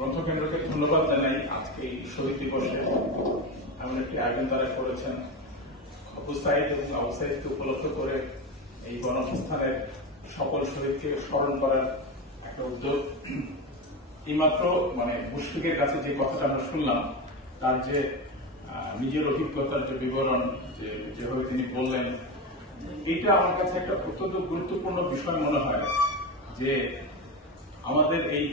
গ্রন্থকেন্দ্রকে ধন্যবাদ জানাই আজকে এই শহীদ দিবসে। এমন একটি আয়োজন তারা করেছেন। সাইদ এবং আবু সাইদকে উপলক্ষ করে এই গণঅভ্যুত্থানের সকল শহীদকে স্মরণ করার একটা উদ্যোগ। এইমাত্র মানে মুশফিকের কাছে যে কথাটা আমরা শুনলাম, তার যে নিজের অভিজ্ঞতার যে বিবরণ যেভাবে তিনি বললেন, এটা আমার কাছে একটা অত্যন্ত গুরুত্বপূর্ণ বিষয় মনে হয় যে আমাদের এই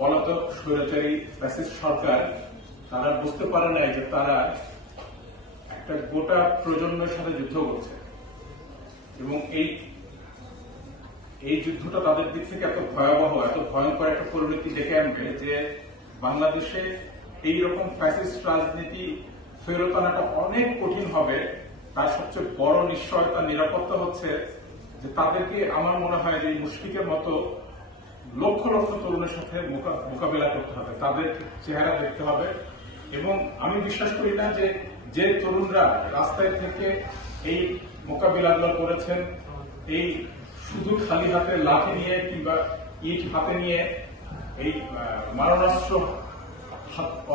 পলাতক স্বৈরাচারী ফ্যাসিস্ট সরকার, তারা বুঝতে পারে নাই যে তারা একটা গোটা প্রজন্মের সাথে যুদ্ধ করছে। এবং এই এই যুদ্ধটা তাদের দিক থেকে এত ভয়াবহ, এত ভয়ঙ্কর একটা পরিণতি ডেকে আনবে যে বাংলাদেশে এই রকম ফ্যাসিস্ট রাজনীতি ফেরত আনাটা অনেক কঠিন হবে। তার সবচেয়ে বড় নিশ্চয়তা, নিরাপত্তা হচ্ছে যে তাদেরকে আমার মনে হয় যে মুশফিকের মতো লক্ষ লক্ষ তরুণের সাথে মোকাবেলা করতে হবে, তাদের চেহারা দেখতে হবে। এবং আমি বিশ্বাস করি না যে যে তরুণরা রাস্তায় থেকে এই মোকাবিলাগুলো করেছেন, এই শুধু খালি হাতে লাঠি নিয়ে কিংবা ইট হাতে নিয়ে এই মারণাস্ত্র হাত-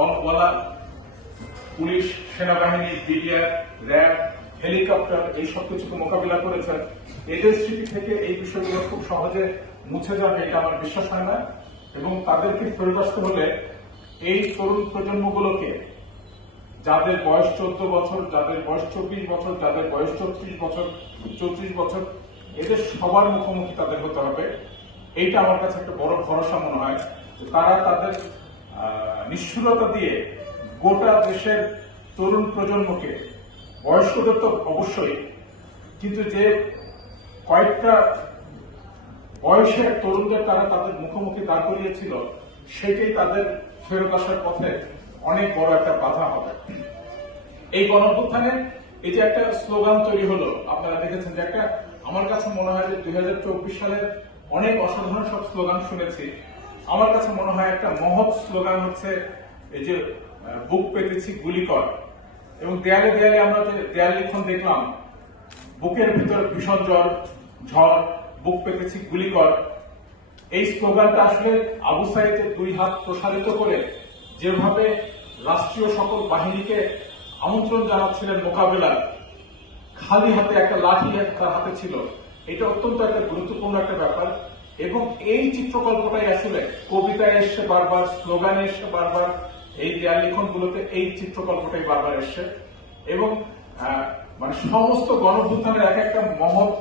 পুলিশ, সেনাবাহিনী বিডিআর র্যাব, হেলিকপ্টার, এই সব কিছুকে মোকাবিলা করেছেন। এদের স্মৃতি থেকে এই বিষয়গুলো খুব সহজে মুছে যাবে এটা আমার বিশ্বাস হয় না। এবং তাদেরকে ফেরত আসতে হলে এই তরুণ প্রজন্মগুলোকে যাদের বয়স চোদ্দ বছর, যাদের বয়স চব্বিশ বছর, যাদের বয়স চৌত্রিশ বছর চৌত্রিশ বছর, এদের সবার মুখোমুখি তাদের হতে হবে। এইটা আমার কাছে একটা বড় ভরসা মনে হয় তারা তাদের নিষ্ঠুরতা দিয়ে গোটা দেশের তরুণ প্রজন্মকে, বয়স্কদের তো অবশ্যই, কিন্তু যে কয়েকটা বয়সের তরুণদের তারা তাদের মুখোমুখি দাঁড় করিয়েছিল, সেটাই তাদের ফেরত আসার পথে অনেক বড় একটা বাধা হবে। এই গণঅভ্যুত্থানে এই যে একটা স্লোগান তৈরি হলো, আপনারা দেখেছেন যে একটা, আমার কাছে মনে হয় যে দুই সালের অনেক অসাধারণ সব স্লোগান শুনেছি। আমার কাছে মনে হয় একটা মহৎ স্লোগান হচ্ছে এই যে বুক পেতেছি গুলি কর। এবং দেয়ালে দেয়ালে আমরা যে দেয়াল লিখন দেখলাম, বুকের ভিতর ভীষণ জ্বর, ঝড় বুক পেতেছি গুলি কর। এই স্লোগানটা আসলে আবু সাইদের দুই হাত প্রসারিত করে যেভাবে রাষ্ট্রীয় সকল বাহিনীকে আমন্ত্রণ জানাচ্ছিলেন মোকাবেলার, খালি হাতে একটা লাঠি তার হাতে ছিল। এটা অত্যন্ত একটা গুরুত্বপূর্ণ একটা ব্যাপার। এবং এই চিত্রকল্পটাই আসলে কবিতায় এসছে বারবার, স্লোগানে এসছে বারবার, এই দেয়াল লিখনগুলোতে এই চিত্রকল্পটাই বারবার এসছে। এবং মানে সমস্ত গণভ্যুত্থানের এক একটা মহৎ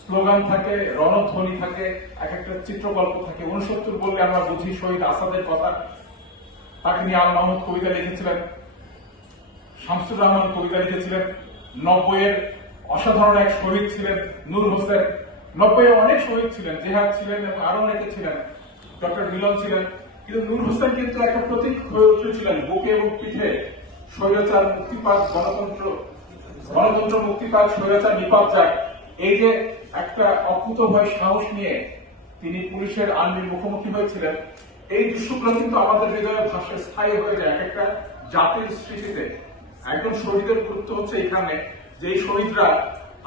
স্লোগান থাকে, রণধ্বনি থাকে, এক একটা চিত্রকল্প থাকে। উনসত্তর বললে আমরা বুঝি শহীদ আসাদের কথা। তাকে নিয়ে আল মাহমুদ কবিতা লিখেছিলেন। শামসুর রহমান কবিতা লিখেছিলেন। নব্বইয়ের অসাধারণ এক শহীদ ছিলেন নূর হোসেন। নব্বইয়ে অনেক শহীদ ছিলেন, জেহাদ ছিলেন এবং আরও অনেকে ছিলেন। ডক্টর মিলন ছিলেন। কিন্তু নূর হোসেন কিন্তু একটা প্রতীক হয়ে উঠেছিলেন বুকে এবং পিঠে। স্বৈরাচার মুক্তিপাত গণতন্ত্র গণতন্ত্র মুক্তিপাত স্বৈরাচার নিপাত যাক এই যে একটা অকুতভয় সাহস নিয়ে তিনি পুলিশের আর্মির মুখোমুখি হয়েছিলেন, এই দৃশ্যগুলো কিন্তু আমাদের হৃদয়ে ভাষায় স্থায়ী হয়ে যায়। একটা জাতির স্মৃতিতে একজন শহীদের গুরুত্ব হচ্ছে এখানে, যে এই শহীদরা,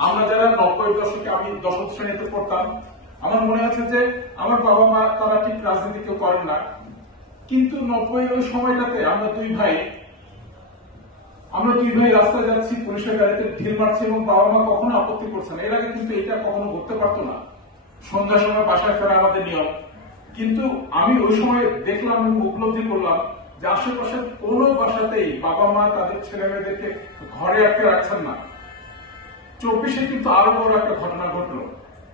আমরা যারা নব্বই দশকে আমি দশম শ্রেণীতে পড়তাম, আমার মনে আছে যে আমার বাবা মা তারা ঠিক রাজনীতি কেউ করেন না। কিন্তু নব্বই ওই সময়টাতে আমরা দুই ভাই আমরা দুই ভাই রাস্তায় যাচ্ছি, পুলিশের গাড়িতে ঢিল মারছি এবং বাবা মা কখনো আপত্তি করছে না? এর আগে কিন্তু এটা কখনো ঘটতে পারতো না। সন্ধ্যার সময় বাসায় ফেরা আমাদের নিয়ম। কিন্তু আমি ওই সময় দেখলাম এবং উপলব্ধি করলাম যে আশেপাশের কোনো বাসাতেই বাবা মা, তাদের ছেলে মেয়েদেরকে ঘরে আটকে রাখছেন না। চব্বিশে কিন্তু আরও বড় একটা ঘটনা ঘটলো।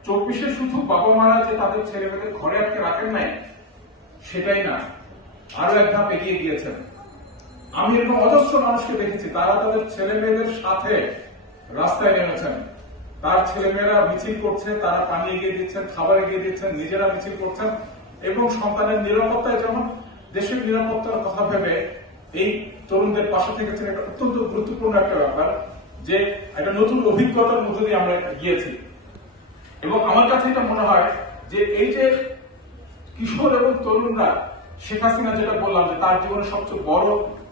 চব্বিশে শুধু বাবা মারা যে তাদের ছেলে মেয়েদের ঘরে আটকে রাখেন নাই, সেটাই না। আরও এক ধাপ এগিয়ে গিয়েছেন। আমি এরকম অজস্র মানুষকে দেখেছি, তারা তাদের ছেলে মেয়েদের সাথে রাস্তায় নেমেছেন। তার ছেলে মেয়েরা মিছিল করছে, তারা পানি এগিয়ে দিচ্ছেন, খাবার এগিয়ে দিচ্ছেন, নিজেরা মিছিল করছেন এবং সন্তানের নিরাপত্তায় যেমন দেশের নিরাপত্তার কথা ভেবে এই তরুণদের পাশে থেকেছেন একটা অত্যন্ত গুরুত্বপূর্ণ একটা ব্যাপার যে একটা নতুন অভিজ্ঞতার মধ্যে দিয়ে আমরা গিয়েছি। এবং আমার কাছে এটা মনে হয় যে এই যে কিশোর এবং তরুণরা, শেখ হাসিনা যেটা বললাম যে তার জীবনে সবচেয়ে বড়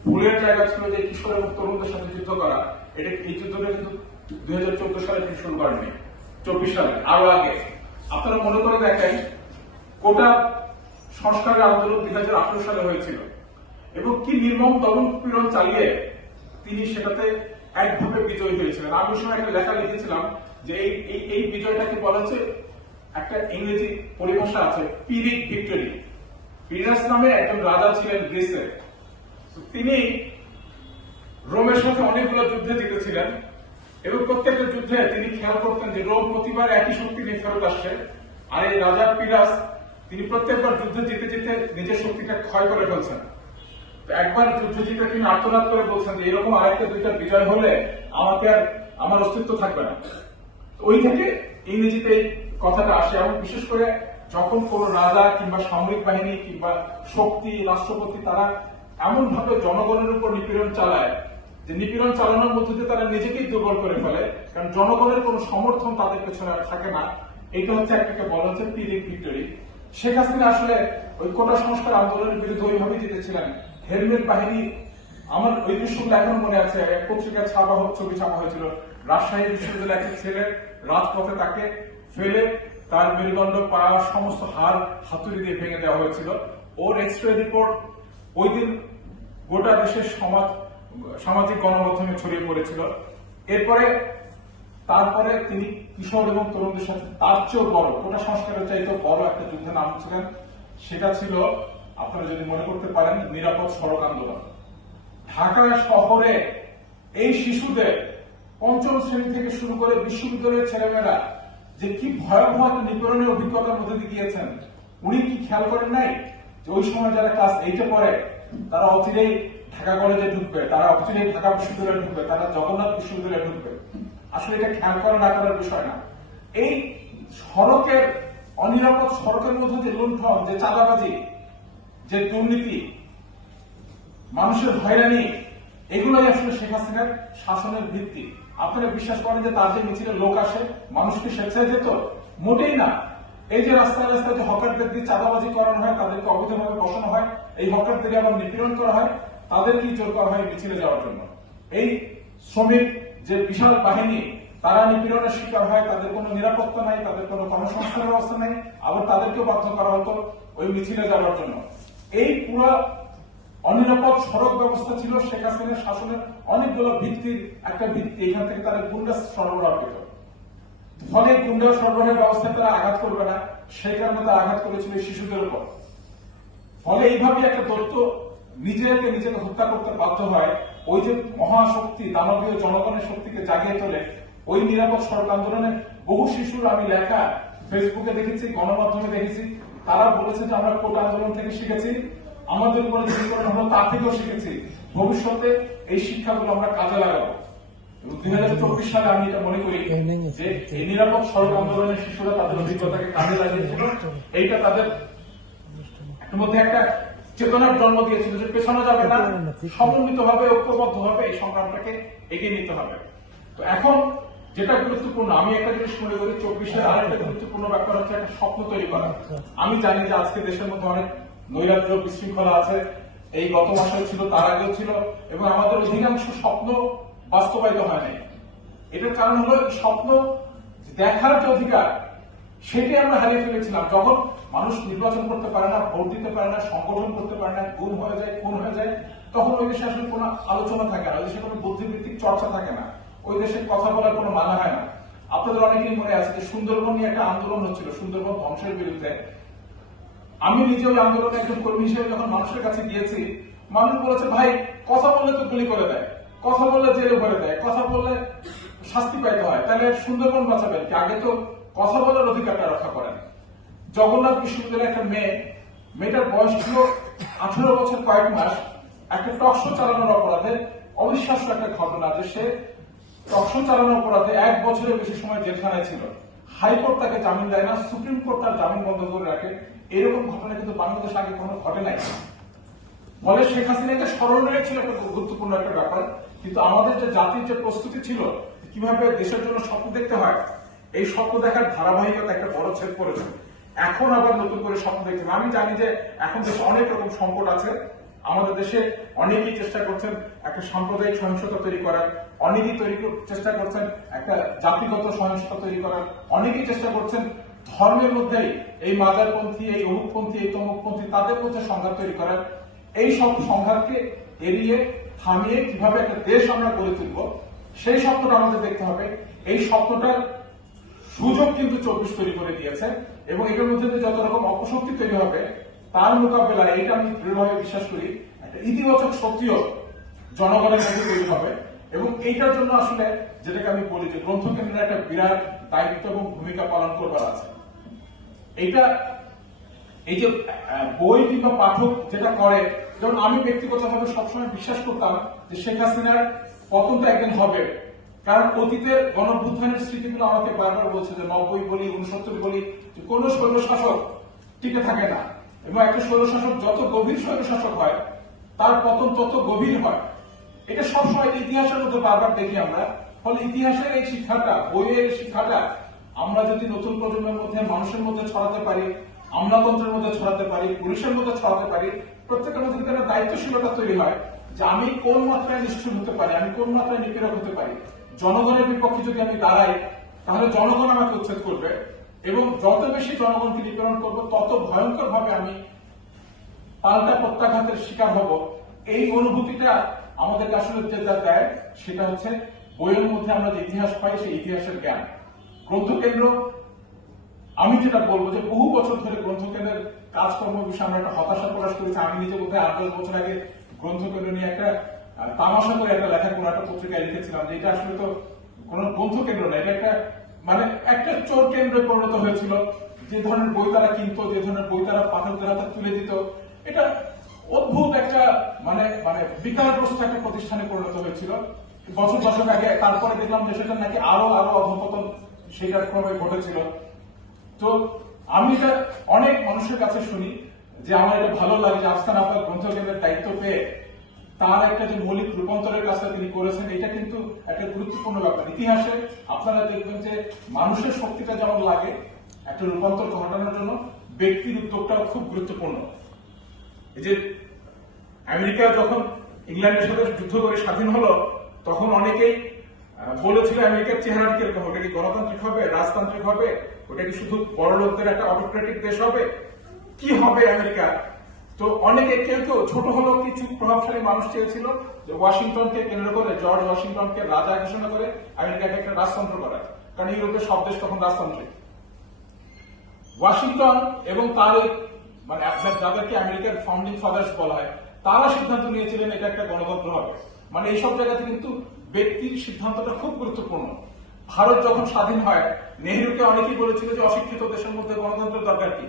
ভুলের জায়গা ছিল যে কিশোর এবং তরুণদের সাথে যুদ্ধ করা, এটা এই যুদ্ধটা কিন্তু দুই হাজার চোদ্দ সালে তিনি শুরু করেননি চব্বিশ সালে, আরও আগে। আপনারা মনে করে দেখেন গোটা সংস্কারের আন্দোলন দুই হাজার আঠারো সালে হয়েছিল। এবং কি নির্মম দমন পীড়ন চালিয়ে তিনি সেটাতে একভাবে বিজয়ী হয়েছিলেন। আমি সময় একটা লেখা লিখেছিলাম যে এই, এই- বিজয়টাকে বলা হচ্ছে একটা ইংরেজি পরিভাষা আছে পিরিক ভিক্টরি। পিরাস নামে একজন রাজা ছিলেন গ্রিসের। তিনি রোমের সাথে অনেকগুলো যুদ্ধে জিতেছিলেন এবং প্রত্যেকটা যুদ্ধে তিনি খেয়াল করতেন যে রোম প্রতিবার একই শক্তি নিয়ে ফেরত আসছে। আর এই রাজা পিরাস, তিনি প্রত্যেকবার যুদ্ধে জিতে জিতে নিজের শক্তিটা ক্ষয় করে ফেলছেন। একবার যুদ্ধ জিতে তিনি আত্মনাদ করে বলছেন যে এরকম আরেকটা দুইটা বিজয় হলে আমাকে আর আমার অস্তিত্ব থাকবে না। ওই থেকে ইংরেজিতে কথাটা আসে এবং বিশেষ করে যখন কোন রাজা কিংবা সামরিক বাহিনী কিংবা শক্তি, রাষ্ট্রপতি, তারা এমন ভাবে জনগণের উপর নিপীড়ন চালায় যে নিপীড়ন চালানোর মধ্যে দিয়ে তারা নিজেকেই দুর্বল করে ফেলে, কারণ জনগণের কোনো সমর্থন তাদের পেছনে আর থাকে না। এইটা হচ্ছে একটাকে বলা হচ্ছে পিরিক ভিক্টরি শেখ হাসিনা আসলে ওই কোটা সংস্কার আন্দোলনের বিরুদ্ধে ওইভাবে জিতেছিলেন। হেলমেট বাহিনী, আমার ওই দৃশ্যগুলো এখনও মনে আছে, এক পত্রিকায় ছাপা হোক ছবি ছাপা হয়েছিল। রাজশাহী বিশ্ববিদ্যালয়ের ছেলে রাজপথে তাকে ফেলে তার মেরুদণ্ড পাওয়া সমস্ত হার হাতুড়ি দিয়ে ভেঙে দেওয়া হয়েছিল। ওর এক্স রে রিপোর্ট ওই দিন গোটা দেশের সমাজ, সামাজিক গণমাধ্যমে ছড়িয়ে পড়েছিল। এরপরে তারপরে তিনি কিশোর এবং তরুণদের সাথে, তার চেয়েও বড় কোটা সংস্কারের চাইতে বড় একটা যুদ্ধে নামছিলেন। সেটা ছিল, আপনারা যদি মনে করতে পারেন, নিরাপদ সড়ক আন্দোলন। ঢাকা শহরে এই শিশুদের পঞ্চম শ্রেণি থেকে শুরু করে বিশ্ববিদ্যালয়ের ছেলেমেয়েরা যে কি ভয়াবহ নিপীড়নের অভিজ্ঞতার মধ্যে দিয়ে গিয়েছেন, উনি কি খেয়াল করেন নাই? ওই সময় যারা ক্লাস এইটে পড়ে, তারা অচিরেই ঢাকা কলেজে ঢুকবে, তারা অচিরেই ঢাকা বিশ্ববিদ্যালয়ে ঢুকবে, তারা জগন্নাথ বিশ্ববিদ্যালয়ে ঢুকবে। আসলে এটা খেয়াল করা না করার বিষয় না। এই সড়কের, অনিরাপদ সড়কের মধ্যে যে লুণ্ঠন, যে চাঁদাবাজি, যে দুর্নীতি, মানুষের হয়রানি, এগুলোই আসলে শেখ হাসিনার শাসনের ভিত্তি। আপনারা বিশ্বাস করেন যে তার যে মিছিলে লোক আসে, মানুষকে স্বেচ্ছায় যেত? মোটেই না। এই যে রাস্তায় রাস্তায় হকারদের দিয়ে চাঁদাবাজি করানো হয়, তাদেরকে অবৈধভাবে বসানো হয়, এই হকারদের আবার নিপীড়ন করা হয় তাদেরকেই জোর করা হয় মিছিলে যাওয়ার জন্য? এই শ্রমিক যে বিশাল বাহিনী, তারা নিপীড়নের শিকার হয়, তাদের কোনো নিরাপত্তা নাই, তাদের কোনো কর্মসংস্থানের ব্যবস্থা নাই, আবার তাদেরকেও বাধ্য করা হতো ওই মিছিলে যাওয়ার জন্য। এই পুরো অনিরাপদ সড়ক ব্যবস্থা ছিল শেখ হাসিনার শাসনের অনেকগুলো ভিত্তির একটা ভিত্তি। এখান থেকে তাদের গুন্ডা সরবরাহ পেত ফলে গুন্ডা সরবরাহের ব্যবস্থা তারা আঘাত করবে না, সেই কারণে তারা আঘাত করেছিল শিশুদের উপর। ফলে এইভাবে একটা দত্ত নিজেকে নিজেকে হত্যা করতে বাধ্য হয়। ওই যে মহাশক্তি, দানবীয় জনগণের শক্তিকে জাগিয়ে তোলে, ওই নিরাপদ সড়ক আন্দোলনে বহু শিশুর আমি লেখা ফেসবুকে দেখেছি, গণমাধ্যমে দেখেছি। তারা বলেছে যে আমরা কোটা আন্দোলন থেকে শিখেছি, আমাদের উপরে হলো তা থেকেও শিখেছি। ভবিষ্যতে এই শিক্ষাগুলো আমরা কাজে লাগাবো। দুই হাজার চব্বিশ সালে আমি এটা মনে করি যে এই নিরাপদ সড়ক আন্দোলনের শিশুরা তাদের অভিজ্ঞতাকে কাজে লাগিয়েছিল এইটা তাদের মধ্যে একটা চেতনার জন্ম দিয়েছিল যে পেছানো যাবে না সমন্বিত ভাবে ঐক্যবদ্ধ ভাবে এই সংগ্রামটাকে এগিয়ে নিতে হবে। তো এখন যেটা গুরুত্বপূর্ণ আমি একটা জিনিস মনে করি চব্বিশের আরেকটা গুরুত্বপূর্ণ ব্যাপার হচ্ছে একটা স্বপ্ন তৈরি করা। আমি জানি যে আজকে দেশের মধ্যে অনেক নৈরাজ্য বিশৃঙ্খলা আছে। এই গত মাসেও ছিল তার আগেও ছিল এবং আমাদের অধিকাংশ স্বপ্ন বাস্তবায়িত হয় নাই। এটার কারণ হলো স্বপ্ন দেখার যে অধিকার, সেটাই আমরা হারিয়ে ফেলেছিলাম। যখন মানুষ নির্বাচন করতে পারে না, ভোট দিতে পারে না, সংগঠন করতে পারে না গুম হয়ে যায়, খুন হয়ে যায়, তখন ওই দেশে আসলে কোনো আলোচনা থাকে না, ওই দেশে কোনো বুদ্ধিবৃত্তিক চর্চা থাকে না। ওই দেশে কথা বলার কোনো মানা হয় না। আপনাদের অনেকেই মনে আছে যে সুন্দরবন নিয়ে একটা আন্দোলন হচ্ছিল, সুন্দরবন ধ্বংসের বিরুদ্ধে। আমি নিজে ওই আন্দোলনে একজন কর্মী হিসেবে যখন মানুষের কাছে গিয়েছি, মানুষ বলেছে, ভাই, কথা বললে তো গুলি করে দেয়। কথা বললে জেলে ভরে দেয়, কথা বললে শাস্তি পাইতে হয়। তাহলে সুন্দরবন বাঁচাবেন কি? আগে তো কথা বলার অধিকারটা রক্ষা করেন। জগন্নাথ বিশ্ববিদ্যালয়ের একটা মেয়ে, মেয়েটার বয়স ছিল আঠারো বছর কয়েক মাস। একটা টকশো চালানোর অপরাধে অবিশ্বাস্য একটা ঘটনা যে সে টকশো চালানোর অপরাধে এক বছরের বেশি সময় জেলখানায় ছিল। হাইকোর্ট তাকে জামিন দেয় না, সুপ্রিম কোর্ট তার জামিন বন্ধ করে রাখে। এরকম ঘটনা কিন্তু বাংলাদেশ আগে কখনো ঘটে নাই। ফলে শেখ হাসিনাকে স্মরণ রেখেছিল একটা গুরুত্বপূর্ণ একটা ব্যাপার। কিন্তু আমাদের যে জাতির যে প্রস্তুতি ছিল কীভাবে দেশের জন্য স্বপ্ন দেখতে হয়, এই স্বপ্ন দেখার ধারাবাহিকতা একটা বড় ছেদ পড়েছে। এখন আবার নতুন করে স্বপ্ন দেখতে আমি জানি যে এখন দেশে অনেক রকম সংকট আছে। আমাদের দেশে অনেকেই চেষ্টা করছেন একটা সাম্প্রদায়িক সহিংসতা তৈরি করার, অনেকেই তৈরি চেষ্টা করছেন একটা জাতিগত সহিংসতা তৈরি করার, অনেকেই চেষ্টা করছেন ধর্মের মধ্যেই এই মাদারপন্থী, এই অমুকপন্থী, এই তমুকপন্থী, তাদের মধ্যে সংঘাত তৈরি করার। এই সব সংঘাতকে এড়িয়ে থামিয়ে কীভাবে একটা দেশ আমরা গড়ে তুলব, সেই স্বপ্নটা আমাদের দেখতে হবে। এই স্বপ্নটার সুযোগ কিন্তু চব্বিশ তৈরি করে দিয়েছে এবং এটার মধ্যে যত রকম অপশক্তি তৈরি হবে, তার মোকাবেলায় এটা আমি দৃঢ়ভাবে বিশ্বাস করি, একটা ইতিবাচক শক্তিও জনগণের মধ্যে তৈরি হবে এবং এইটার জন্য আসলে যেটাকে আমি বলি যে গ্রন্থ কেন্দ্রের একটা বিরাট দায়িত্ব এবং ভূমিকা পালন করবার আছে। এইটা এই যে বই কিংবা পাঠক যেটা করে, যেমন আমি ব্যক্তিগতভাবে সবসময় বিশ্বাস করতাম যে শেখ হাসিনার পতনটা একদিন হবে। কারণ অতীতের গণভ্যুত্থানের স্মৃতিগুলো আমাকে বারবার বলছে যে, নব্বই বলি উনসত্তর বলি কোনো স্বৈর শাসক টিকে থাকে না। এবং একটা স্বৈর শাসক যত গভীর স্বৈর শাসক হয়, তার পতন তত গভীর হয়। এটা সবসময় ইতিহাসের মধ্যে বারবার দেখি আমরা। ফলে ইতিহাসের এই শিক্ষাটা, বইয়ের শিক্ষাটা আমরা যদি নতুন প্রজন্মের মধ্যে, মানুষের মধ্যে ছড়াতে পারি আমলাতন্ত্রের মধ্যে ছড়াতে পারি, পুলিশের মধ্যে ছড়াতে পারি, প্রত্যেকের মধ্যে একটা দায়িত্বশীলতা তৈরি হয় যে আমি কোন মাত্রায় নিষ্ঠুর হতে পারি, আমি কোন মাত্রায় নিপীড়ক হতে পারি, জনগণের বিপক্ষে যদি আমি দাঁড়াই, তাহলে জনগণ আমাকে উচ্ছেদ করবে এবং যত বেশি জনগণকে নিপীড়ন করব, তত ভয়ঙ্কর ভাবে আমি পাল্টা প্রত্যাঘাতের শিকার হব। এই অনুভূতিটা আমাদেরকে আসলে যেটা দেয়, সেটা হচ্ছে বইয়ের মধ্যে আমরা যে ইতিহাস পাই, সেই ইতিহাসের জ্ঞান। গ্রন্থকেন্দ্র আমি যেটা বলব যে বহু বছর ধরে গ্রন্থকেন্দ্রের কাজকর্ম বিষয়ে আমরা একটা হতাশা প্রকাশ করেছি। আমি নিজে বোধহয় আট দশ বছর আগে গ্রন্থকেন্দ্র নিয়ে একটা তামাশা করে একটা লেখা কোনো একটা পত্রিকায় লিখেছিলাম যে এটা আসলে তো কোনো গ্রন্থকেন্দ্র না, এটা একটা মানে একটা চোর কেন্দ্রে পরিণত হয়েছিল। যে ধরনের বই তারা কিনতো, যে ধরনের বই তারা পাঠকদের হাতে তুলে দিত। এটা অদ্ভুত একটা মানে মানে বিকারগ্রস্ত একটা প্রতিষ্ঠানে পরিণত হয়েছিল। বছর দশক আগে তারপরে দেখলাম যে সেটা নাকি আরও আরও অধপতন সেটার ক্রমে ঘটেছিল। তো আমি এটা অনেক মানুষের কাছে শুনি যে আমার এটা ভালো লাগে যে আফসান আপনার গ্রন্থকেন্দ্রের দায়িত্ব পেয়ে তার একটা যে মৌলিক রূপান্তরের কাজটা তিনি করেছেন, এটা কিন্তু একটা গুরুত্বপূর্ণ ব্যাপার। ইতিহাসে আপনারা দেখবেন যে মানুষের শক্তিটা যেমন লাগে, একটা রূপান্তর ঘটানোর জন্য ব্যক্তির উদ্যোগটাও খুব গুরুত্বপূর্ণ। এই যে আমেরিকা যখন ইংল্যান্ডের সাথে যুদ্ধ করে স্বাধীন হলো, তখন অনেকেই বলেছিল আমেরিকার চেহারা কীরকম ওটা কি গণতান্ত্রিক হবে, রাজতান্ত্রিক হবে? ওটা কি শুধু বড় লোকদের একটা অটোক্রেটিক দেশ হবে? কি হবে আমেরিকা? তো অনেকে, কেউ কেউ, ছোট হলেও কিছু প্রভাবশালী মানুষ চেয়েছিল যে ওয়াশিংটনকে কেন্দ্র করে, জর্জ ওয়াশিংটনকে রাজা ঘোষণা করে আমেরিকাকে একটা রাজতন্ত্র করা কারণ ইউরোপের সব দেশ তখন রাজতান্ত্রিক। ওয়াশিংটন এবং তার মানে আপনার যাদেরকে আমেরিকার ফাউন্ডিং ফাদার্স বলা হয়, তারা সিদ্ধান্ত নিয়েছিলেন এটা একটা গণতন্ত্র হবে। মানে এইসব জায়গাতে কিন্তু ব্যক্তির সিদ্ধান্তটা খুব গুরুত্বপূর্ণ। ভারত যখন স্বাধীন হয়, নেহরুকে অনেকেই বলেছিল যে অশিক্ষিত দেশের মধ্যে গণতন্ত্রের দরকার কি।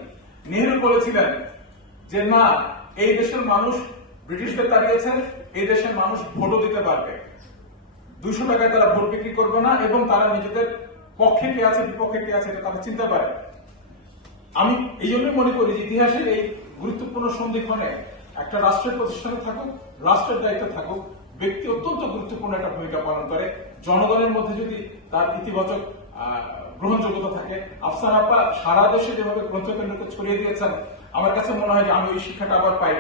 নেহরু বলেছিলেন যে, না, এই দেশের মানুষ ব্রিটিশদের তাড়িয়েছেন এই দেশের মানুষ ভোটও দিতে পারবে। দুইশো টাকায় তারা ভোট বিক্রি করবে না এবং তারা নিজেদের পক্ষে কে আছে, বিপক্ষে কে আছে, এটা তারা চিনতে পারে আমি এই জন্যই মনে করি ইতিহাসের এই গুরুত্বপূর্ণ সন্ধিক্ষণে একটা রাষ্ট্রের প্রতিষ্ঠানে থাকুক, রাষ্ট্রের দায়িত্বে থাকুক ব্যক্তি অত্যন্ত গুরুত্বপূর্ণ একটা ভূমিকা পালন করে। জনগণের মধ্যে যদি তার ইতিবাচক গ্রহণযোগ্যতা থাকে আফসান আপা সারা দেশে যেভাবে গ্রন্থকেন্দ্রকে ছড়িয়ে দিয়েছেন, আমার কাছে মনে হয় যে আমি ওই শিক্ষাটা আবার পাই।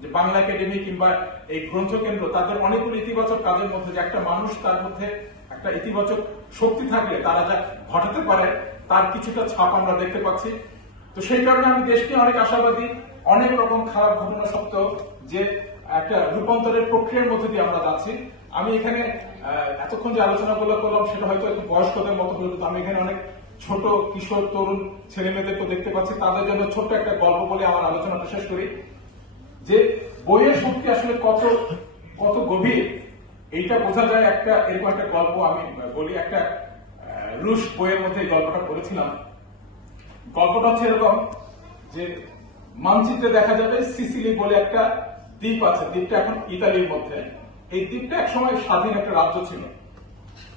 যে বাংলা একাডেমি কিংবা এই গ্রন্থকেন্দ্র, তাদের অনেকগুলো ইতিবাচক কাজের মধ্যে যে একটা মানুষ তার মধ্যে একটা ইতিবাচক শক্তি থাকলে তারা যা ঘটাতে পারে, তার কিছুটা ছাপ আমরা দেখতে পাচ্ছি। তো সেই কারণে আমি দেশকে অনেক আশাবাদী। অনেক রকম খারাপ ঘটনা সত্ত্বেও যে একটা রূপান্তরের প্রক্রিয়ার মধ্যে দিয়ে আমরা যাচ্ছি। আমি এখানে এতক্ষণ যে আলোচনাগুলো করলাম সেটা হয়তো একটু বয়স্কদের মতো হলো আমি এখানে অনেক ছোট কিশোর, তরুণ ছেলে মেয়েদেরকে দেখতে পাচ্ছি। তাদের জন্য ছোট্ট একটা গল্প বলে আমার আলোচনাটা শেষ করি। যে বইয়ের শক্তি আসলে কত কত গভীর, এইটা বোঝা যায় একটা, এরকম একটা গল্প আমি বলি। একটা রুশ বইয়ের মধ্যে এই গল্পটা পড়েছিলাম। গল্পটা হচ্ছে এরকম যে, মানচিত্রে দেখা যাবে সিসিলি বলে একটা দ্বীপ আছে, দ্বীপটা এখন ইতালির মধ্যে। এই দ্বীপটা একসময় স্বাধীন একটা রাজ্য ছিল।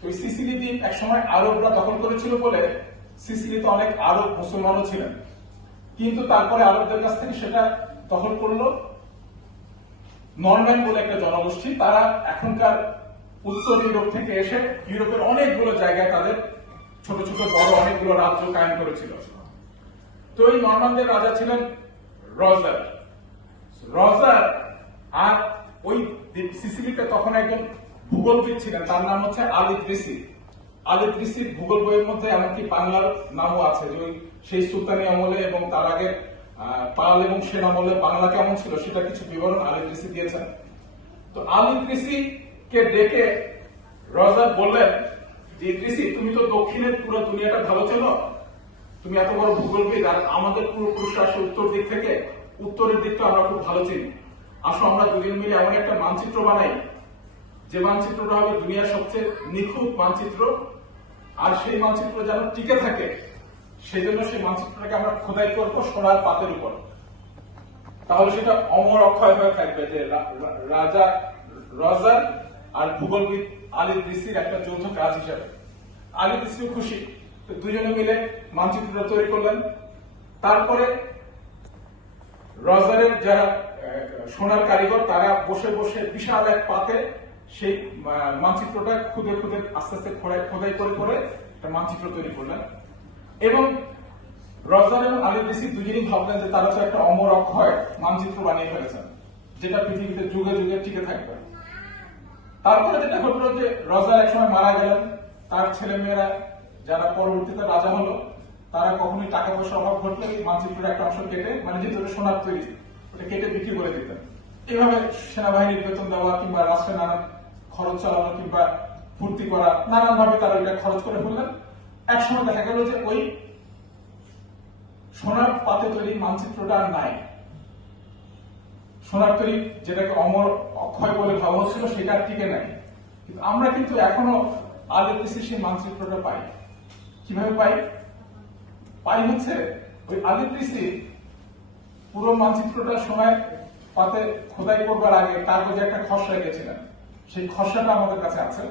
ওই সিসিলি দ্বীপ একসময় আরবরা দখল করেছিল বলে সিসিলিতে অনেক আরব মুসলমানও ছিলেন। কিন্তু তারপরে আরবদের কাছ থেকে সেটা দখল করল নরম্যান বলে একটা জনগোষ্ঠী। তারা এখনকার উত্তর ইউরোপ থেকে এসে ইউরোপের অনেকগুলো জায়গায় তাদের ছোট ছোট, বড় অনেকগুলো রাজ্য কায়েম করেছিল। তো এই নরমানদের রাজা ছিলেন রজার। রজার আর ওই সিসিলিতে তখন একজন ভূগোলবিদ ছিলেন, তার নাম হচ্ছে আলিদ রিসি আলিদ ঋষির ভূগোল বইয়ের মধ্যে এমনকি বাংলার নামও আছে যে ওই সেই সুলতানি আমলে এবং তার আগে পাল এবং সেন আমলে বাংলা কেমন ছিল সেটা কিছু বিবরণ আলিদ ঋষি দিয়েছেন। তো আলিদ ঋষিকে ডেকে রজার বললেন যে, ঋষি, তুমি তো দক্ষিণের পুরো দুনিয়াটা ভালো ছিল তুমি এত বড় ভূগোলবিদ আর আমাদের পূর্বপুরুষরা আসে উত্তর দিক থেকে, উত্তরের দিকটা আমরা খুব ভালো চিনি। আসো, আমরা দুদিন মিলে এমন একটা মানচিত্র বানাই। যে মানচিত্রটা হবে দুনিয়ার সবচেয়ে নিখুঁত মানচিত্র। আর সেই মানচিত্র যেন টিকে থাকে, সেই জন্য সেই মানচিত্রটাকে আমরা খোদাই করব সোনার পাতের উপর। তাহলে সেটা অমর অক্ষয় হয়ে থাকবে যে রাজা রজার আর ভূগোলবিদ আলী ঋষির একটা যৌথ কাজ হিসাবে। আলী ঋষিও খুশি দুজনে মিলে মানচিত্রটা তৈরি করলেন। তারপরে রজারের যারা সোনার কারিগর, তারা বসে বসে বিশাল এক পাতে সেই মানচিত্রটা খুদে খুদে আস্তে আস্তে খোদাই খোদাই করে করে একটা মানচিত্র তৈরি করলেন। এবং রজার এবং আলী ঋষি দুজনেই ভাবলেন যে তারা তো একটা অমর অক্ষয় মানচিত্র বানিয়ে ফেলেছেন যেটা পৃথিবীতে যুগে যুগে টিকে থাকবে। তারপরে যেটা ঘটলো যে রজার একসময় মারা গেলেন, তার ছেলে মেয়েরা যারা পরবর্তীতে রাজা হলো, তারা কখনোই টাকা পয়সা অভাব ঘটলে মানচিত্রের একটা অংশ কেটে মানে যেহেতু সোনার তৈরি। কেটে বিক্রি করে দিতেন? এইভাবে সেনাবাহিনীর বেতন দেওয়া কিংবা রাষ্ট্রের নানান খরচ চালানো কিংবা ফুর্তি করা নানান ভাবে তারা এটা খরচ করে ফেললেন। একসময় দেখা গেল যে ওই সোনার পাতে তৈরি মানচিত্রটা আর নাই। সোনার তৈরি যেটাকে অমর অক্ষয় বলে ভাবা হচ্ছিল, সেটা টিকে নাই। কিন্তু আমরা কিন্তু এখনও আলিপিসি সেই মানচিত্রটা পাই কীভাবে পাই? পাই হচ্ছে ওই আলিপিসি পুরো মানচিত্রটা সময় পাতে খোদাই করবার আগে তার মধ্যে একটা খসড়া গেছিলেন সেই খসড়াটা আমাদের কাছে আছে।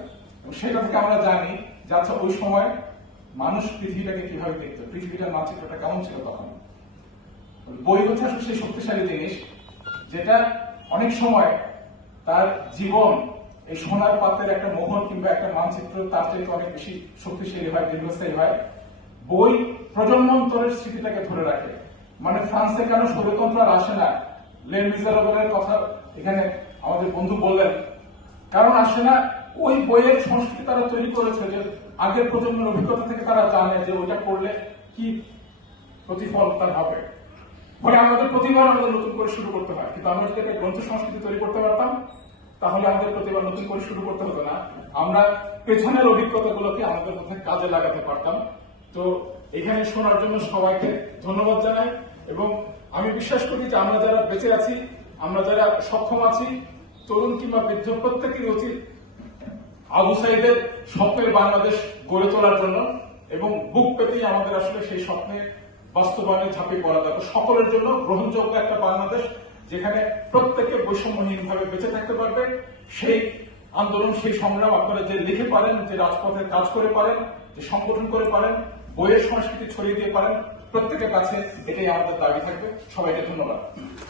এবং সেটা থেকে আমরা জানি যে আচ্ছা ওই সময় মানুষ পৃথিবীটাকে কীভাবে দেখতো, পৃথিবীটার মানচিত্রটা কেমন ছিল তখন? বই হচ্ছে আসলে সেই শক্তিশালী জিনিস যেটা অনেক সময় তার জীবন, এই সোনার পাত্রের একটা মোহন কিংবা একটা মানচিত্র তার থেকে অনেক বেশি শক্তিশালী হয়, দীর্ঘস্থায়ী হয়। বই প্রজন্মান্তরের স্মৃতিটাকে ধরে রাখে। মানে ফ্রান্সে কেন আর আসে না? লেন কথা এখানে আমাদের বন্ধু বললেন। কারণ আসে না, ওই বইয়ের সংস্কৃতি তারা তৈরি করেছে যে আগের প্রজন্মের অভিজ্ঞতা থেকে তারা জানে যে ওটা করলে কি প্রতিফল তার হবে। ফলে আমাদের প্রতিবার আমাদের নতুন করে শুরু করতে হয়। কিন্তু আমরা যদি গ্রন্থ সংস্কৃতি তৈরি করতে পারতাম, তাহলে আমাদের প্রতিবার নতুন করে শুরু করতে হতো না। আমরা পেছনের অভিজ্ঞতা গুলোকে আমাদের মধ্যে কাজে লাগাতে পারতাম। তো এখানে শোনার জন্য সবাইকে ধন্যবাদ জানাই। এবং আমি বিশ্বাস করি যে আমরা যারা বেঁচে আছি, আমরা যারা সক্ষম আছি, তরুণ কিংবা বৃদ্ধ প্রত্যেকেরই উচিত আবু সাইদের স্বপ্নের বাংলাদেশ গড়ে তোলার জন্য এবং বুক পেতেই আমাদের আসলে সেই স্বপ্নে বাস্তবায়নে ঝাঁপিয়ে পড়া দরকার। সকলের জন্য গ্রহণযোগ্য একটা বাংলাদেশ যেখানে প্রত্যেকে বৈষম্যহীনভাবে বেঁচে থাকতে পারবে। সেই আন্দোলন, সেই সংগ্রাম আপনারা যে লিখে পারেন, যে রাজপথে কাজ করে পারেন, যে সংগঠন করে পারেন, বইয়ের সংস্কৃতি ছড়িয়ে দিয়ে পারেন প্রত্যেকের কাছে এটাই আমাদের দাবি থাকবে। সবাইকে ধন্যবাদ।